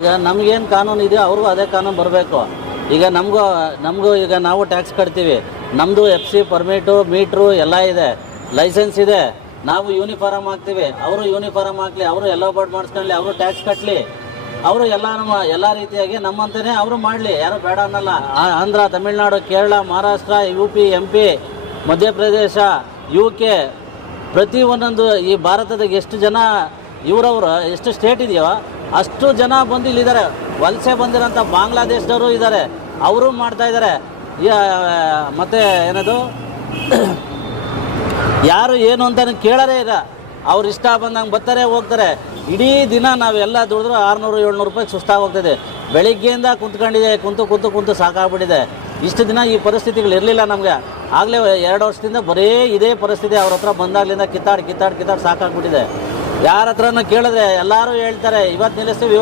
ಈಗ ನಮಗೇನು ಕಾನೂನು ಇದೆಯೋ ಅವ್ರಿಗೂ ಅದೇ ಕಾನೂನು ಬರಬೇಕು. ಈಗ ನಮಗೂ ಈಗ ನಾವು ಟ್ಯಾಕ್ಸ್ ಕಟ್ತೀವಿ, ನಮ್ಮದು FC ಪರ್ಮಿಟು ಮೀಟ್ರು ಎಲ್ಲ ಇದೆ, ಲೈಸೆನ್ಸ್ ಇದೆ. ನಾವು ಯೂನಿಫಾರ್ಮ್ ಹಾಕ್ತೀವಿ, ಅವರು ಯೂನಿಫಾರ್ಮ್ ಹಾಕ್ಲಿ, ಅವರು ಎಲ್ಲೋ ಬೋರ್ಡ್ ಮಾಡಿಸ್ಕೊಳ್ಳಿ, ಅವರು ಟ್ಯಾಕ್ಸ್ ಕಟ್ಟಲಿ, ಅವರು ಎಲ್ಲ ರೀತಿಯಾಗಿ ನಮ್ಮಂತೆಯೇ ಅವರು ಮಾಡಲಿ, ಯಾರು ಬೇಡ ಅನ್ನಲ್ಲ. Andhra, Tamil Nadu, Kerala, Maharashtra, UP, MP, Madhya Pradesh, UK ಪ್ರತಿ ಒಂದೊಂದು ಈ ಭಾರತದಾಗ ಎಷ್ಟು ಜನ ಇವರವರು ಎಷ್ಟು ಸ್ಟೇಟ್ ಇದೆಯೋ ಅಷ್ಟು ಜನ ಬಂದು ಇಲ್ಲಿದ್ದಾರೆ. ವಲಸೆ ಬಂದಿರೋಂಥ ಬಾಂಗ್ಲಾದೇಶದವರು ಇದ್ದಾರೆ, ಅವರು ಮಾಡ್ತಾ ಇದ್ದಾರೆ. ಮತ್ತು ಏನದು ಯಾರು ಏನು ಅಂತ ಕೇಳೋರೇ ಇಲ್ಲ, ಅವ್ರು ಇಷ್ಟ ಬಂದಂಗೆ ಬರ್ತಾರೆ ಹೋಗ್ತಾರೆ. ಇಡೀ ದಿನ ನಾವೆಲ್ಲ ದುಡಿದ್ರು 600-700 ರೂಪಾಯಿಗೆ ಸುಸ್ತಾಗಿ ಹೋಗ್ತಿದೆ. ಬೆಳಿಗ್ಗೆಯಿಂದ ಕುಂತು ಸಾಕಾಗ್ಬಿಟ್ಟಿದೆ. ಇಷ್ಟು ದಿನ ಈ ಪರಿಸ್ಥಿತಿಗಳು ಇರಲಿಲ್ಲ ನಮಗೆ. ಆಗಲೇ 2 ವರ್ಷದಿಂದ ಬರೀ ಇದೇ ಪರಿಸ್ಥಿತಿ. ಅವ್ರ ಹತ್ರ ಬಂದಾಗಲಿಂದ ಕಿತ್ತಾಡಿ ಸಾಕಾಗ್ಬಿಟ್ಟಿದೆ. ಯಾರ ಹತ್ರನೂ ಕೇಳಿದ್ರೆ ಎಲ್ಲರೂ ಹೇಳ್ತಾರೆ ಇವತ್ತು ನಿಲ್ಲಿಸ್ತೀವಿ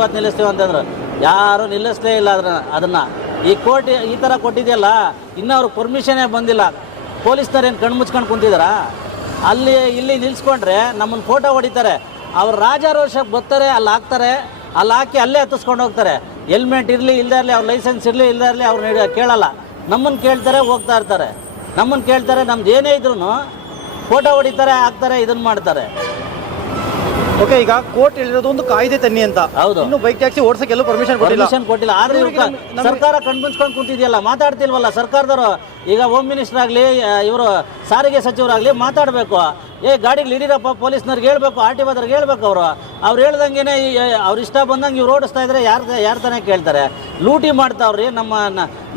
ಅಂತಂದ್ರು. ಯಾರೂ ನಿಲ್ಲಿಸಲೇ ಇಲ್ಲ ಅದನ್ನು. ಈ ಕೋರ್ಟ್ ಈ ಥರ ಕೊಟ್ಟಿದೆಯಲ್ಲ, ಇನ್ನೂ ಅವ್ರಿಗೆ ಪರ್ಮಿಷನ್ನೇ ಬಂದಿಲ್ಲ. ಪೊಲೀಸ್ನವ್ರು ಏನು ಕಣ್ಣು ಮುಚ್ಕೊಂಡು ಕುಂತಿದ್ದಾರಾ? ಇಲ್ಲಿ ನಿಲ್ಲಿಸ್ಕೊಂಡ್ರೆ ನಮ್ಮನ್ನು ಫೋಟೋ ಹೊಡಿತಾರೆ. ಅವ್ರು ರಾಜಾರೋಷಕ್ಕೆ ಬರ್ತಾರೆ, ಅಲ್ಲಿ ಹಾಕ್ತಾರೆ, ಅಲ್ಲಿ ಹಾಕಿ ಅಲ್ಲೇ ಹತ್ತಿಸ್ಕೊಂಡು ಹೋಗ್ತಾರೆ. ಹೆಲ್ಮೆಟ್ ಇರಲಿ ಇಲ್ಲದೇ ಇರಲಿ, ಅವ್ರ ಲೈಸೆನ್ಸ್ ಇರಲಿ ಇಲ್ಲದೇ ಇರಲಿ ಅವ್ರು ಕೇಳಲ್ಲ. ನಮ್ಮನ್ನು ಕೇಳ್ತಾರೆ, ಹೋಗ್ತಾ ಇರ್ತಾರೆ. ನಮ್ಮನ್ನು ಕೇಳ್ತಾರೆ, ನಮ್ದು ಏನೇ ಇದ್ರೂ ಫೋಟೋ ಹೊಡಿತಾರೆ, ಹಾಕ್ತಾರೆ, ಇದನ್ನು ಮಾಡ್ತಾರೆ. ಓಕೆ, ಈಗ ಕೋರ್ಟ್ ಹೇಳಿರೋದು ಒಂದು ಕಾಯ್ದೆ ತನ್ನಿ ಅಂತ. ಹೌದು. ಇನ್ನು ಬೈಕ್ ಟ್ಯಾಕ್ಸಿ ಓಡಿಸಕ್ಕೆ ಎಲ್ಲೂ ಪರ್ಮಿಷನ್ ಕೊಟ್ಟಿಲ್ಲ. ಆದ್ರೆ ಸರ್ಕಾರ ಕಣ್ಮುಚ್ಕೊಂಡು ಕುಂತಿದೆಯಲ್ಲ, ಮಾತಾಡ್ತಿಲ್ವಲ್ಲ ಸರ್ಕಾರದವರು. ಈಗ ಹೋಮ್ ಮಿನಿಸ್ಟರ್ ಆಗಲಿ, ಇವರು ಸಾರಿಗೆ ಸಚಿವರಾಗಲಿ ಮಾತಾಡಬೇಕು. ಗಾಡಿಗೆ ಹಿಡೀರಪ್ಪ, ಪೊಲೀಸ್ನವ್ರಿಗೆ ಹೇಳ್ಬೇಕು, RTOದವ್ರಿಗೆ ಹೇಳ್ಬೇಕು. ಅವ್ರು ಹೇಳ್ದಂಗೆ ಅವ್ರು ಇಷ್ಟ ಬಂದಂಗೆ ಇವ್ರು ಓಡಿಸ್ತಾ ಇದ್ರೆ ಯಾರು ತಾನೇ ಕೇಳ್ತಾರೆ? ಲೂಟಿ ಮಾಡ್ತಾವ್ರಿ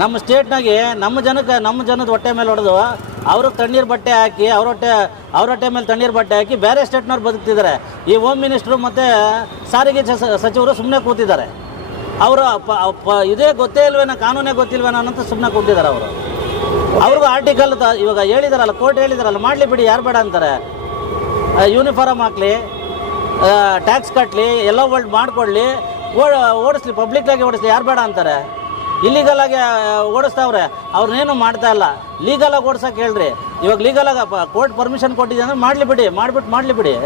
ನಮ್ಮ ಸ್ಟೇಟ್ನಾಗೆ. ನಮ್ಮ ಜನದ ಹೊಟ್ಟೆ ಮೇಲೆ ಹೊಡೆದು ಅವ್ರಿಗೆ ತಣ್ಣೀರು ಬಟ್ಟೆ ಹಾಕಿ, ಅವ್ರ ಹೊಟ್ಟೆ ಮೇಲೆ ತಣ್ಣೀರು ಬಟ್ಟೆ ಹಾಕಿ ಬೇರೆ ಸ್ಟೇಟ್ನವ್ರು ಬದುಕ್ತಿದ್ದಾರೆ. ಈ ಹೋಮ್ ಮಿನಿಸ್ಟ್ರು ಮತ್ತು ಸಾರಿಗೆ ಸಚಿವರು ಸುಮ್ಮನೆ ಕೂತಿದ್ದಾರೆ. ಅವರು ಇದೇ ಗೊತ್ತೇ ಇಲ್ವೇನೋ, ಕಾನೂನೇ ಗೊತ್ತಿಲ್ವೇನೋ ಅನ್ನೋಂತ ಸುಮ್ಮನೆ ಕೂತಿದ್ದಾರೆ. ಅವ್ರಿಗೂ ಆರ್ಟಿಕಲ್ ಇವಾಗ ಹೇಳಿದಾರಲ್ಲ, ಕೋರ್ಟ್ ಹೇಳಿದಾರಲ್ಲ, ಮಾಡಲಿ ಬಿಡಿ, ಯಾರು ಬೇಡ ಅಂತಾರೆ. ಯೂನಿಫಾರ್ಮ್ ಹಾಕ್ಲಿ, ಟ್ಯಾಕ್ಸ್ ಕಟ್ಟಲಿ, ಎಲ್ಲ ಮಾಡಿಕೊಡ್ಲಿ, ಓಡಿಸ್ಲಿ, ಪಬ್ಲಿಕ್ಕಾಗಿ ಓಡಿಸ್ಲಿ, ಯಾರು ಬೇಡ ಅಂತಾರೆ? ಇಲ್ಲಿಗಲಾಗಿ ಓಡಿಸ್ತಾವ್ರೆ, ಅವ್ರನ್ನೇನು ಮಾಡ್ತಾ ಇಲ್ಲ. ಲೀಗಲಾಗಿ ಓಡ್ಸೋಕೆ ಹೇಳ್ರಿ. ಇವಾಗ ಲೀಗಲಾಗಿ ಕೋರ್ಟ್ ಪರ್ಮಿಷನ್ ಕೊಟ್ಟಿದೆ ಅಂದರೆ ಮಾಡಲಿ ಬಿಡಿ,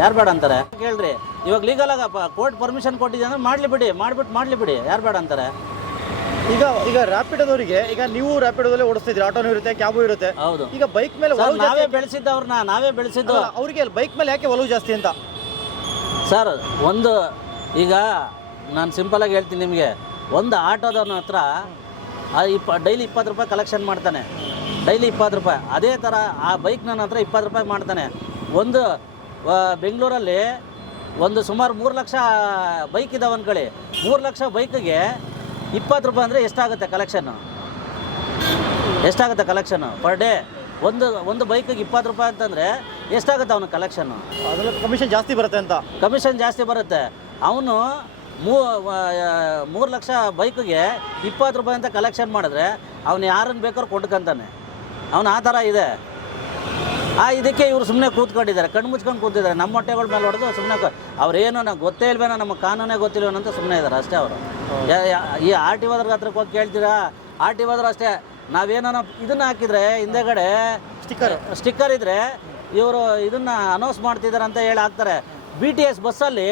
ಯಾರು ಬೇಡ ಅಂತಾರೆ? ಕೇಳ್ರಿ, ಇವಾಗ ಲೀಗಲಾಗಿ ಕೋರ್ಟ್ ಪರ್ಮಿಷನ್ ಕೊಟ್ಟಿದೆ ಅಂದರೆ ಮಾಡಲಿ ಬಿಡಿ, ಯಾರು ಬೇಡ ಅಂತಾರೆ? ಈಗ ರ್ಯಾಪಿಡೋದವರಿಗೆ, ಈಗ ನೀವು ರ್ಯಾಪಿಡೋದಲ್ಲೇ ಓಡಿಸ್ತಿದ್ರಿ, ಆಟೋನೂ ಇರುತ್ತೆ, ಕ್ಯಾಬು ಇರುತ್ತೆ. ಹೌದು. ಈಗ ಬೈಕ್ ಮೇಲೆ ನಾವೇ ಬೆಳೆಸಿದ್ದು ಅವರಿಗೆ ಬೈಕ್ ಮೇಲೆ ಯಾಕೆ ಒಲವು ಜಾಸ್ತಿ ಅಂತ ಸರ್? ಈಗ ನಾನು ಸಿಂಪಲಾಗಿ ಹೇಳ್ತೀನಿ ನಿಮಗೆ. ಒಂದು ಆಟೋದವನ ಹತ್ರ ಡೈಲಿ 20 ರೂಪಾಯಿ ಕಲೆಕ್ಷನ್ ಮಾಡ್ತಾನೆ, ಡೈಲಿ 20 ರೂಪಾಯಿ. ಅದೇ ಥರ ಆ ಬೈಕ್ ನನ್ನ ಹತ್ರ 20 ರೂಪಾಯಿ ಮಾಡ್ತಾನೆ. ಬೆಂಗಳೂರಲ್ಲಿ ಸುಮಾರು 3 ಲಕ್ಷ ಬೈಕ್ ಇದಾವೆ ಅಂದ್ಕೊಳ್ಳಿ. 3 ಲಕ್ಷ ಬೈಕಿಗೆ 20 ರೂಪಾಯಿ ಅಂದರೆ ಎಷ್ಟಾಗುತ್ತೆ ಕಲೆಕ್ಷನ್ನು ಪರ್ ಡೇ? ಒಂದು ಬೈಕಿಗೆ 20 ರೂಪಾಯಿ ಅಂತಂದರೆ ಎಷ್ಟಾಗುತ್ತೆ ಅವನ ಕಲೆಕ್ಷನ್ನು? ಅದರಲ್ಲಿ ಕಮಿಷನ್ ಜಾಸ್ತಿ ಬರುತ್ತೆ ಅಂತ. ಕಮಿಷನ್ ಜಾಸ್ತಿ ಬರುತ್ತೆ. ಅವನು 3 ಲಕ್ಷ ಬೈಕಿಗೆ 20 ರೂಪಾಯಿ ಅಂತ ಕಲೆಕ್ಷನ್ ಮಾಡಿದ್ರೆ ಅವನು ಯಾರನ್ನು ಬೇಕಾದ್ರೂ ಕೊಂಡ್ಕೊಂತಾನೆ. ಅವನು ಆ ಥರ ಇದೆ. ಇದಕ್ಕೆ ಇವರು ಸುಮ್ಮನೆ ಕೂತ್ಕೊಂಡಿದ್ದಾರೆ, ಕಣ್ಣು ಮುಚ್ಕೊಂಡು ಕೂತಿದ್ದಾರೆ. ನಮ್ಮ ಹೊಟ್ಟೆಗಳ ಮೇಲೆ ಹೊಡೆದು ಸುಮ್ಮನೆ ಅವ್ರೇನೋ ನಂಗೆ ಗೊತ್ತೇ ಇಲ್ವೇನೋ, ನಮ್ಮ ಕಾನೂನೇ ಗೊತ್ತಿಲ್ವೇನೋ ಅಂತ ಸುಮ್ಮನೆ ಇದ್ದಾರೆ ಅಷ್ಟೇ. ಅವರು ಈ RTOದ್ರ ಹತ್ರಕ್ಕೆ ಹೋಗಿ ಕೇಳ್ತೀರಾ? RTOದ್ರು ಅಷ್ಟೇ, ನಾವೇನೋ ಇದನ್ನು ಹಾಕಿದರೆ ಹಿಂದೆಗಡೆ ಸ್ಟಿಕ್ಕರ್ ಇದ್ದರೆ ಇವರು ಇದನ್ನು ಅನೌನ್ಸ್ ಮಾಡ್ತಿದ್ದಾರೆ ಅಂತ ಹೇಳಿ ಹಾಕ್ತಾರೆ. BTS ಬಸ್ಸಲ್ಲಿ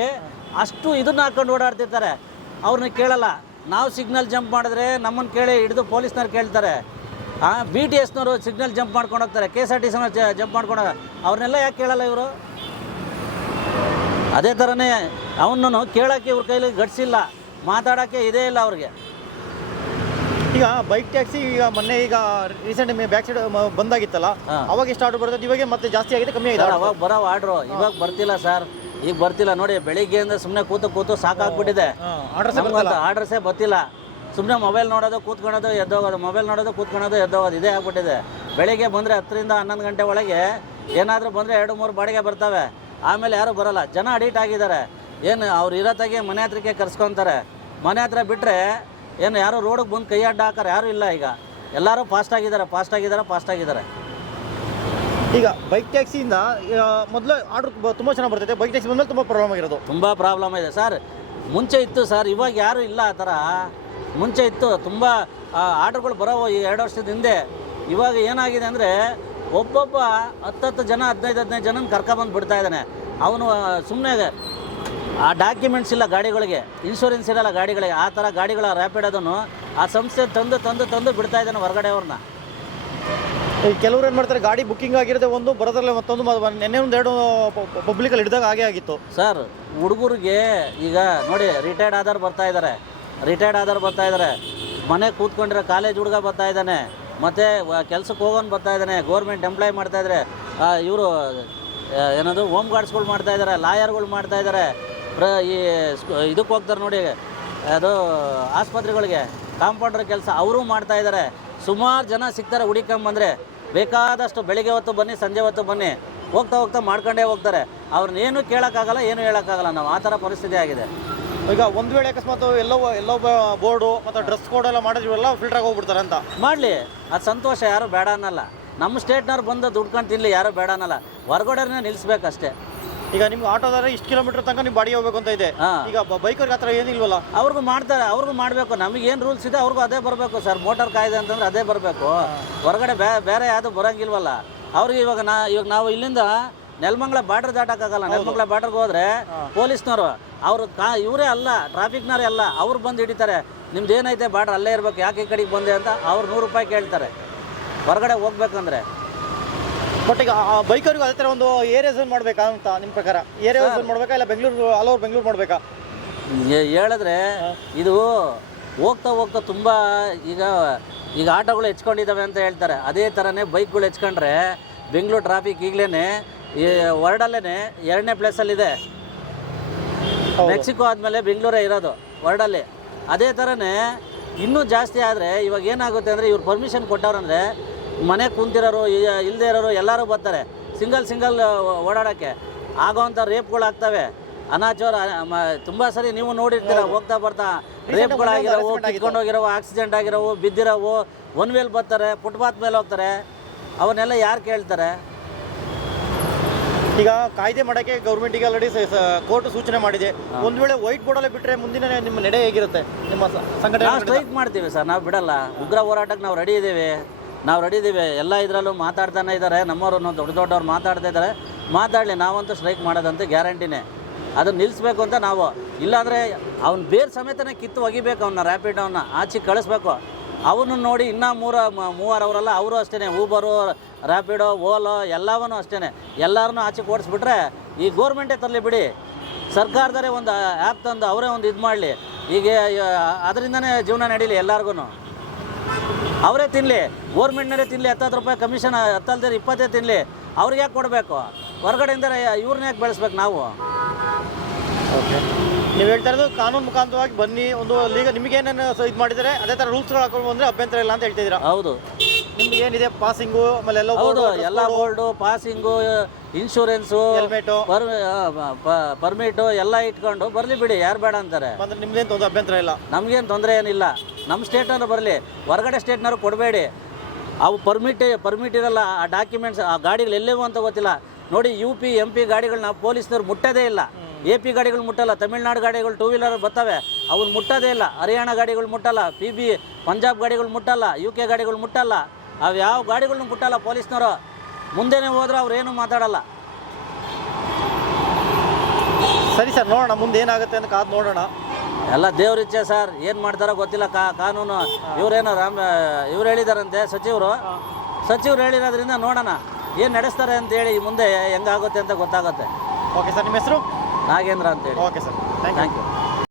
ಅಷ್ಟು ಇದನ್ನು ಹಾಕ್ಕೊಂಡು ಓಡಾಡ್ತಿರ್ತಾರೆ. ಅವ್ರನ್ನ ಕೇಳಲ್ಲ. ನಾವು ಸಿಗ್ನಲ್ ಜಂಪ್ ಮಾಡಿದ್ರೆ ನಮ್ಮನ್ನು ಕೇಳಿ ಹಿಡಿದು ಪೊಲೀಸ್ನವ್ರು ಕೇಳ್ತಾರೆ. BTSನವರು ಸಿಗ್ನಲ್ ಜಂಪ್ ಮಾಡ್ಕೊಂಡು ಹೋಗ್ತಾರೆ, KSRTC ಜಂಪ್ ಮಾಡ್ಕೊಂಡು. ಅವ್ರನ್ನೆಲ್ಲ ಯಾಕೆ ಕೇಳಲ್ಲ ಇವರು? ಅದೇ ಥರನೇ ಅವನನ್ನು ಕೇಳೋಕ್ಕೆ ಇವ್ರ ಕೈಲಿ ಗಡ್ಸಿಲ್ಲ, ಮಾತಾಡೋಕ್ಕೆ ಇದೇ ಇಲ್ಲ ಅವ್ರಿಗೆ. ಈಗ ಬೈಕ್ ಟ್ಯಾಕ್ಸಿ ಮೊನ್ನೆ ರೀಸೆಂಟ್ ಬ್ಯಾಕ್ ಸೈಡ್ ಬಂದಾಗಿತ್ತಲ್ಲ, ಅವಾಗ ಎಷ್ಟು ಆರ್ಡರ್ ಬರ್ತದೆ? ಇವಾಗ ಮತ್ತೆ ಜಾಸ್ತಿ ಆಗಿದೆ, ಕಮ್ಮಿ ಆಗಿದೆ? ಅವಾಗ ಬರೋ ಆರ್ಡ್ರು ಇವಾಗ ಬರ್ತಿಲ್ಲ ಸರ್, ಈಗ ಬರ್ತಿಲ್ಲ. ನೋಡಿ, ಬೆಳಿಗ್ಗೆಯಿಂದ ಸುಮ್ಮನೆ ಕೂತು ಸಾಕಾಗ್ಬಿಟ್ಟಿದೆ. ಆರ್ಡರ್ಸೇ ಬರ್ತಿಲ್ಲ. ಸುಮ್ಮನೆ ಮೊಬೈಲ್ ನೋಡೋದು, ಕೂತ್ಕೊಳ್ಳೋದು, ಎದ್ದೋಗೋದು, ಮೊಬೈಲ್ ನೋಡೋದು, ಕೂತ್ಕೊಳ್ಳೋದು, ಎದ್ದೋಗೋದು, ಇದೇ ಆಗ್ಬಿಟ್ಟಿದೆ. ಬೆಳಿಗ್ಗೆ ಬಂದರೆ 10 ರಿಂದ 11 ಗಂಟೆ ಒಳಗೆ ಏನಾದರೂ ಬಂದರೆ 2-3 ಬಾಡಿಗೆ ಬರ್ತವೆ. ಆಮೇಲೆ ಯಾರೂ ಬರೋಲ್ಲ. ಜನ ಅಡಿಕ್ಟ್ ಆಗಿದ್ದಾರೆ. ಏನು ಅವ್ರು ಇರೋತ್ತಾಗೆ ಮನೆ ಹತ್ರಕ್ಕೆ ಕರ್ಸ್ಕೊತಾರೆ. ಮನೆ ಹತ್ರ ಬಿಟ್ಟರೆ ಏನು ಯಾರು ರೋಡಿಗೆ ಬಂದು ಕೈ ಅಡ್ಡ ಹಾಕೋರು ಯಾರೂ ಇಲ್ಲ. ಈಗ ಎಲ್ಲರೂ ಫಾಸ್ಟಾಗಿದ್ದಾರೆ. ಈಗ ಬೈಕ್ ಟ್ಯಾಕ್ಸಿಯಿಂದ ಮೊದಲು ಆರ್ಡರ್ ತುಂಬ ಚೆನ್ನಾಗಿ ಬರ್ತೈತೆ, ಬೈಕ್ ಟ್ಯಾಕ್ಸಿ ಬಂದಮೇಲೆ ತುಂಬ ಪ್ರಾಬ್ಲಮ್ ಆಗಿರೋದು. ತುಂಬ ಪ್ರಾಬ್ಲಮ್ ಇದೆ ಸರ್. ಮುಂಚೆ ಇತ್ತು ಸರ್, ಇವಾಗ ಯಾರೂ ಇಲ್ಲ ಆ ಥರ. ಮುಂಚೆ ಇತ್ತು, ತುಂಬ ಆರ್ಡರ್ಗಳು ಬರೋವು ಈ 2 ವರ್ಷದ ಹಿಂದೆ. ಇವಾಗ ಏನಾಗಿದೆ ಅಂದರೆ ಒಬ್ಬೊಬ್ಬ 10 ಜನ 15 ಜನನ ಕರ್ಕೊಬಂದು ಬಿಡ್ತಾ ಇದ್ದಾನೆ. ಅವನು ಸುಮ್ಮನೆ ಆ ಡಾಕ್ಯುಮೆಂಟ್ಸ್ ಇಲ್ಲ ಗಾಡಿಗಳಿಗೆ, ಇನ್ಶೂರೆನ್ಸ್ ಇರಲ್ಲ ಗಾಡಿಗಳಿಗೆ. ಆ ಥರ ಗಾಡಿಗಳ ರ್ಯಾಪಿಡ್ ಅದನ್ನು ಆ ಸಂಸ್ಥೆ ತಂದು ಬಿಡ್ತಾ ಇದ್ದಾನೆ ಹೊರಗಡೆ ಅವ್ರನ್ನ. ಈ ಕೆಲವ್ರು ಏನು ಮಾಡ್ತಾರೆ, ಗಾಡಿ ಬುಕ್ಕಿಂಗ್ ಆಗಿರುತ್ತೆ ಒಂದು, ಬರೋದ್ರಲ್ಲೇ ಮತ್ತೊಂದು. ನೆನ್ನೆ ಒಂದೆರಡು ಪಬ್ಲಿಕಲ್ಲಿ ಹಿಡಿದಾಗ ಹಾಗೆ ಆಗಿತ್ತು ಸರ್. ಹುಡುಗರಿಗೆ ಈಗ ನೋಡಿ ರಿಟೈರ್ಡ್ ಆದವ್ರು ಬರ್ತಾ ಇದ್ದಾರೆ, ಮನೆ ಕೂತ್ಕೊಂಡಿರೋ ಕಾಲೇಜ್ ಹುಡುಗ ಬರ್ತಾ ಇದ್ದಾನೆ, ಮತ್ತು ಕೆಲ್ಸಕ್ಕೆ ಹೋಗೋನು ಬರ್ತಾ ಇದ್ದಾನೆ, ಗೌರ್ಮೆಂಟ್ ಎಂಪ್ಲಾಯ್ ಮಾಡ್ತಾಯಿದ್ದಾರೆ, ಇವರು ಏನದು ಹೋಮ್ ಗಾರ್ಡ್ಸ್ಗಳು ಮಾಡ್ತಾಯಿದ್ದಾರೆ, ಲಾಯರ್ಗಳು ಮಾಡ್ತಾಯಿದ್ದಾರೆ, ಈ ಇದಕ್ಕೆ ಹೋಗ್ತಾರೆ ನೋಡಿ, ಅದು ಆಸ್ಪತ್ರೆಗಳಿಗೆ ಕಾಂಪೌಂಡರ್ ಕೆಲಸ ಅವರು ಮಾಡ್ತಾಯಿದ್ದಾರೆ. ಸುಮಾರು ಜನ ಸಿಗ್ತಾರೆ ಹುಡುಕೊಂಬಂದರೆ. ಬೇಕಾದಷ್ಟು ಬೆಳಿಗ್ಗೆ ಹೊತ್ತು ಬನ್ನಿ, ಸಂಜೆ ಹೊತ್ತು ಬನ್ನಿ, ಹೋಗ್ತಾ ಮಾಡ್ಕೊಂಡೇ ಹೋಗ್ತಾರೆ. ಅವ್ರನ್ನೇನು ಕೇಳೋಕ್ಕಾಗಲ್ಲ, ಏನು ಹೇಳೋಕ್ಕಾಗಲ್ಲ. ನಾವು ಆ ಥರ ಪರಿಸ್ಥಿತಿ ಆಗಿದೆ. ಈಗ ಒಂದು ವೇಳೆ ಅಕಸ್ಮಾತ್ ಎಲ್ಲೋ ಬೋರ್ಡು ಮತ್ತು ಡ್ರೆಸ್ ಕೋಡ್ ಎಲ್ಲ ಮಾಡಿದ್ರೆಲ್ಲ ಫಿಲ್ಟ್ರಾಗಿ ಹೋಗ್ಬಿಡ್ತಾರೆ ಅಂತ. ಮಾಡಲಿ, ಅದು ಸಂತೋಷ, ಯಾರು ಬೇಡ ಅನ್ನಲ್ಲ. ನಮ್ಮ ಸ್ಟೇಟ್ನವ್ರು ಬಂದು ದುಡ್ಕೊಂಡು ತಿನ್ನಲಿ, ಯಾರು ಬೇಡ ಅನ್ನಲ್ಲ. ಹೊರಗಡೆನೇ ನಿಲ್ಲಿಸ್ಬೇಕಷ್ಟೇ. ಈಗ ನಿಮ್ಗೆ ಆಟೋದಾದ್ರೆ ಇಷ್ಟು ಕಿಲೋಮೀಟರ್ ತನಕ ನೀವು ಬಾಡಿ ಹೋಗ್ಬೇಕು ಅಂತ ಇದೆ. ಈಗ ಬೈಕರ್ಗೆ ಆ ಥರ ಏನಿಲ್ವಲ್ಲ. ಅವ್ರಿಗೂ ಮಾಡ್ತಾರೆ, ಅವ್ರಿಗೂ ಮಾಡಬೇಕು. ನಮಗೇನು ರೂಲ್ಸ್ ಇದೆ ಅವ್ರಿಗೂ ಅದೇ ಬರಬೇಕು ಸರ್. ಮೋಟಾರ್ ಕಾಯ್ದೆ ಅಂತಂದ್ರೆ ಅದೇ ಬರಬೇಕು. ಹೊರಗಡೆ ಬೇರೆ ಯಾವುದು ಬರೋಂಗಿಲ್ವಲ್ಲ ಅವ್ರಿಗೆ. ಇವಾಗ ನಾವು ಇಲ್ಲಿಂದ ನೆಲಮಂಗಲ ಬಾರ್ಡರ್ ದಾಟಕ್ಕಾಗಲ್ಲ. ನೆಲಮಂಗಲ ಬಾರ್ಡರ್ಗೆ ಹೋದ್ರೆ ಪೊಲೀಸ್ನವರು ಅವರು ಇವರೇ ಅಲ್ಲ, ಟ್ರಾಫಿಕ್ನವರೇ ಅಲ್ಲ, ಅವ್ರು ಬಂದು ಹಿಡಿತಾರೆ. ನಿಮ್ದು ಏನೈತೆ ಬಾರ್ಡರ್ ಅಲ್ಲೇ ಇರಬೇಕು, ಯಾಕೆ ಈ ಕಡೆಗೆ ಬಂದೆ ಅಂತ ಅವ್ರು 100 ರೂಪಾಯಿ ಕೇಳ್ತಾರೆ ಹೊರಗಡೆ ಹೋಗ್ಬೇಕಂದ್ರೆ. ಬಟ್ ಈಗ ಬೈಕರ್ಗೂ ಅದೇ ಥರ ಒಂದು ಏರಿಯಾ ಝೋನ್ ಮಾಡಬೇಕಾ ಅಂತ ನಿಮ್ಮ ಪ್ರಕಾರ? ಏರಿಯಾ ಝೋನ್ ಮಾಡಬೇಕಾ ಇಲ್ಲ ಬೆಂಗಳೂರು ಆಲ್ ಓವರ್ ಬೆಂಗಳೂರು ಮಾಡಬೇಕಾ? ಹೇಳಿದ್ರೆ ಇದು ಹೋಗ್ತಾ ತುಂಬ ಈಗ ಆಟೋಗಳು ಹೆಚ್ಕೊಂಡಿದ್ದಾವೆ ಅಂತ ಹೇಳ್ತಾರೆ. ಅದೇ ಥರನೇ ಬೈಕ್ಗಳು ಹೆಚ್ಕೊಂಡ್ರೆ ಬೆಂಗಳೂರು ಟ್ರಾಫಿಕ್ ಈಗಲೇ ವರ್ಡಲ್ಲೇ 2ನೇ ಪ್ಲೇಸಲ್ಲಿದೆ. ಮೆಕ್ಸಿಕೋ ಆದಮೇಲೆ ಬೆಂಗಳೂರೇ ಇರೋದು ವರ್ಡಲ್ಲಿ. ಅದೇ ಥರನೇ ಇನ್ನೂ ಜಾಸ್ತಿ ಆದರೆ ಇವಾಗ ಏನಾಗುತ್ತೆ ಅಂದರೆ, ಇವ್ರು ಪರ್ಮಿಷನ್ ಕೊಟ್ಟವ್ರಂದರೆ ಮನೆ ಕುಂತಿರೋರು ಇಲ್ಲದೇ ಇರೋರು ಎಲ್ಲರೂ ಬರ್ತಾರೆ ಸಿಂಗಲ್ ಓಡಾಡೋಕ್ಕೆ. ಆಗೋವಂಥ ರೇಪ್ಗಳಾಗ್ತವೆ, ಅನಾಚಾರ ತುಂಬ ಸರಿ ನೀವು ನೋಡಿರ್ತೀರ. ಹೋಗ್ತಾ ಬರ್ತಾ ರೇಪ್ಗಳಾಗಿರೋವು, ಕಿತ್ಕೊಂಡು ಹೋಗಿರೋವು, ಆಕ್ಸಿಡೆಂಟ್ ಆಗಿರೋವು, ಬಿದ್ದಿರೋವು, ಒನ್ ವೇಲ್ ಬರ್ತಾರೆ, ಫುಟ್ಪಾತ್ ಮೇಲೆ ಹೋಗ್ತಾರೆ. ಅವನ್ನೆಲ್ಲ ಯಾರು ಕೇಳ್ತಾರೆ? ಈಗ ಕಾಯ್ದೆ ಮಾಡೋಕ್ಕೆ ಗೌರ್ಮೆಂಟಿಗೆ ಆಲ್ರೆಡಿ ಕೋರ್ಟ್ ಸೂಚನೆ ಮಾಡಿದೆ. ಒಂದು ವೇಳೆ ವೈಟ್ ಬೋರ್ಡಲ್ಲೇ ಬಿಟ್ಟರೆ ಮುಂದಿನ ನಿಮ್ಮ ನಡೆ ಹೇಗಿರುತ್ತೆ? ನಿಮ್ಮ ಸಂಘಟನೆ ನಾವು ಸ್ಟ್ರೈಕ್ ಮಾಡ್ತೀವಿ ಸರ್, ನಾವು ಬಿಡಲ್ಲ. ಉಗ್ರ ಹೋರಾಟಕ್ಕೆ ನಾವು ರೆಡಿ ಇದ್ದೀವಿ. ಎಲ್ಲ ಇದರಲ್ಲೂ ಮಾತಾಡ್ತಾನೆ ಇದ್ದಾರೆ ನಮ್ಮವರು, ದೊಡ್ಡವ್ರು ಮಾತಾಡ್ತಾ ಇದ್ದಾರೆ. ಮಾತಾಡಲಿ, ನಾವಂತೂ ಸ್ಟ್ರೈಕ್ ಮಾಡೋದಂತೂ ಗ್ಯಾರಂಟಿನೇ. ಅದನ್ನು ನಿಲ್ಲಿಸ್ಬೇಕು ಅಂತ ನಾವು. ಇಲ್ಲಾಂದರೆ ಅವ್ನು ಬೇರೆ ಸಮೇತನೇ ಕಿತ್ತು ಒಗಿಬೇಕು. ಅವನ್ನ ರ್ಯಾಪಿಡ್ ಆಚೆ ಕಳಿಸ್ಬೇಕು. ಅವನು ನೋಡಿ ಇನ್ನೂ ಮೂವರು ಅವರಲ್ಲ, ಅವರು ಅಷ್ಟೇ. ಊಬರು, ರ್ಯಾಪಿಡೋ, ಓಲೋ ಎಲ್ಲವೂ ಅಷ್ಟೇ. ಎಲ್ಲರನ್ನೂ ಆಚೆ ಓಡಿಸ್ಬಿಟ್ರೆ ಈ ಗೋರ್ಮೆಂಟೇ ತರಲಿ ಬಿಡಿ. ಸರ್ಕಾರದವರೇ ಒಂದು ಆ್ಯಪ್ ತಂದು ಅವರೇ ಒಂದು ಇದು ಮಾಡಲಿ. ಈಗ ಅದರಿಂದನೇ ಜೀವನ ನಡೀಲಿ. ಎಲ್ಲರಿಗೂ ಅವರೇ ತಿನ್ನಲಿ, ಗೋರ್ಮೆಂಟ್ನವರೇ ತಿನ್ನಲಿ. 10 ರೂಪಾಯಿ ಕಮಿಷನ್, 10 20 ತಿನ್ನಲಿ. ಅವ್ರಿಗೆ ಯಾಕೆ ಕೊಡಬೇಕು? ಹೊರಗಡೆಯಿಂದ ಇವ್ರನ್ನ ಯಾಕೆ ಬೆಳೆಸ್ಬೇಕು ನಾವು? ಓಕೆ, ನೀವು ಹೇಳ್ತಾ ಇರೋದು ಕಾನೂನು ಮುಖಾಂತರವಾಗಿ ಬನ್ನಿ, ಒಂದು ನಿಮಗೇನೇನು ಇದು ಮಾಡಿದರೆ ಅದೇ ಥರ ರೂಲ್ಸ್ಗಳು ಹಾಕೊಂಡು ಬಂದರೆ ಅಭ್ಯಂತರ ಇಲ್ಲ ಅಂತ ಹೇಳ್ತಿದ್ದೀರಾ? ಹೌದು. ನಿಮ್ಗೆ ಏನಿದೆ ಪಾಸಿಂಗು, ಆಮೇಲೆ ಎಲ್ಲ board, passing, insurance, helmet, permit ಎಲ್ಲ ಇಟ್ಕೊಂಡು ಬರಲಿ ಬಿಡಿ. ಯಾರು ಬೇಡ ಅಂತಾರೆ? ಅಂದರೆ ನಿಮ್ದೇನು ತೊಂದರೆ ಅಭ್ಯಂತರ ಇಲ್ಲ, ನಮಗೇನು ತೊಂದರೆ ಏನಿಲ್ಲ. ನಮ್ಮ ಸ್ಟೇಟ್ನವ್ರು ಬರಲಿ, ಹೊರಗಡೆ ಸ್ಟೇಟ್ನವ್ರು ಕೊಡಬೇಡಿ. ಅವು ಪರ್ಮಿಟ್ ಇರಲ್ಲ, ಆ ಡಾಕ್ಯುಮೆಂಟ್ಸ್, ಆ ಗಾಡಿಗಳು ಎಲ್ಲೇವು ಅಂತ ಗೊತ್ತಿಲ್ಲ. ನೋಡಿ, UP MP ಗಾಡಿಗಳನ್ನ ಪೊಲೀಸ್ನವ್ರು ಮುಟ್ಟೋದೇ ಇಲ್ಲ. AP ಗಾಡಿಗಳು ಮುಟ್ಟಲ್ಲ, ತಮಿಳ್ನಾಡು ಗಾಡಿಗಳು 2 ವೀಲರ್ ಬರ್ತವೆ, ಅವನ್ನ ಮುಟ್ಟೋದೇ ಇಲ್ಲ. ಹರಿಯಾಣ ಗಾಡಿಗಳು ಮುಟ್ಟಲ್ಲ, PB ಪಂಜಾಬ್ ಗಾಡಿಗಳು ಮುಟ್ಟಲ್ಲ, UK ಗಾಡಿಗಳು ಮುಟ್ಟಲ್ಲ. ಅವು ಯಾವ ಗಾಡಿಗಳನ್ನ ಮುಟ್ಟಲ್ಲ ಪೊಲೀಸ್ನವರು. ಮುಂದೆನೇ ಹೋದ್ರೆ ಅವ್ರೇನು ಮಾತಾಡಲ್ಲ. ಸರಿ ಸರ್, ನೋಡೋಣ ಮುಂದೆ ಏನಾಗುತ್ತೆ ಅಂತ ಕಾದು ನೋಡೋಣ. ಎಲ್ಲ ದೇವ್ರಿಚ್ಛೆ ಸರ್, ಏನು ಮಾಡ್ತಾರೋ ಗೊತ್ತಿಲ್ಲ. ಕಾನೂನು ಇವ್ರು ಹೇಳಿದಾರಂತೆ, ಸಚಿವರು ಹೇಳಿರೋದ್ರಿಂದ ನೋಡೋಣ ಏನು ನಡೆಸ್ತಾರೆ ಅಂತೇಳಿ. ಮುಂದೆ ಹೆಂಗಾಗುತ್ತೆ ಅಂತ ಗೊತ್ತಾಗುತ್ತೆ. ಓಕೆ ಸರ್, ನಿಮ್ಮ ಹೆಸರು? ನಾಗೇಂದ್ರ ಅಂತೇಳಿ. Okay sir, thank you.